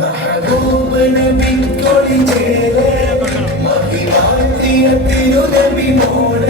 മഹബൂബ് നബി കൊളി ചേരേ മഹിമാ തിരുനബി മോളെ.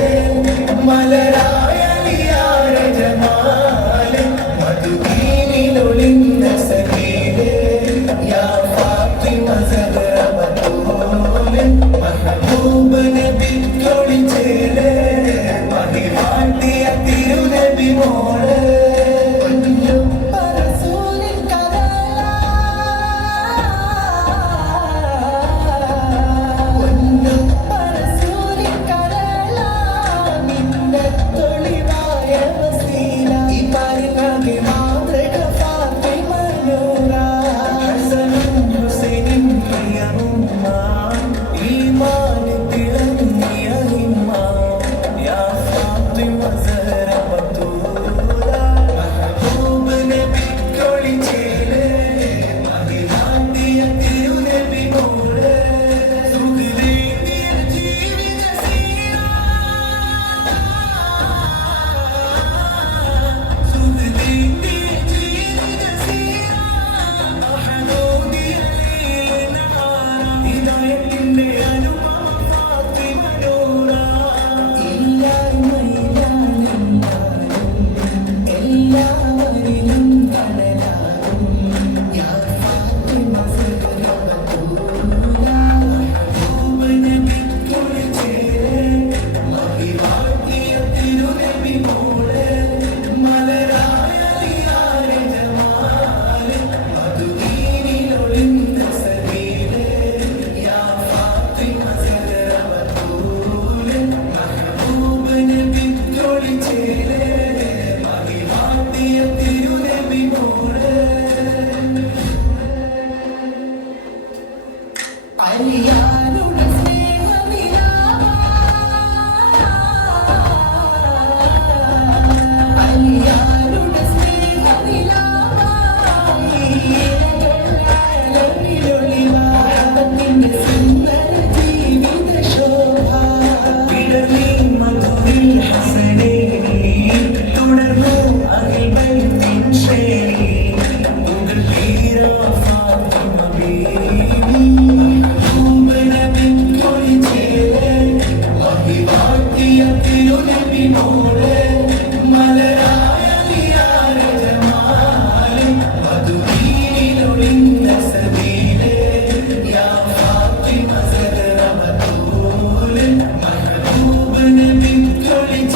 open and people turning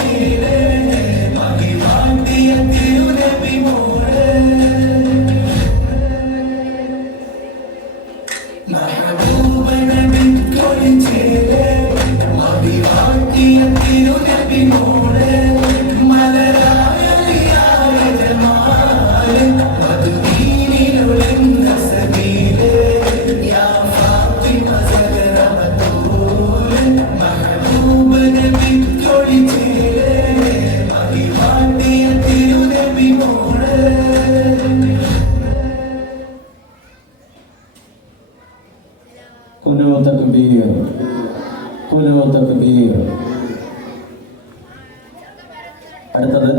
കുലു തക്ബീർ കുലു തക്ബീർ അടുത്തത്.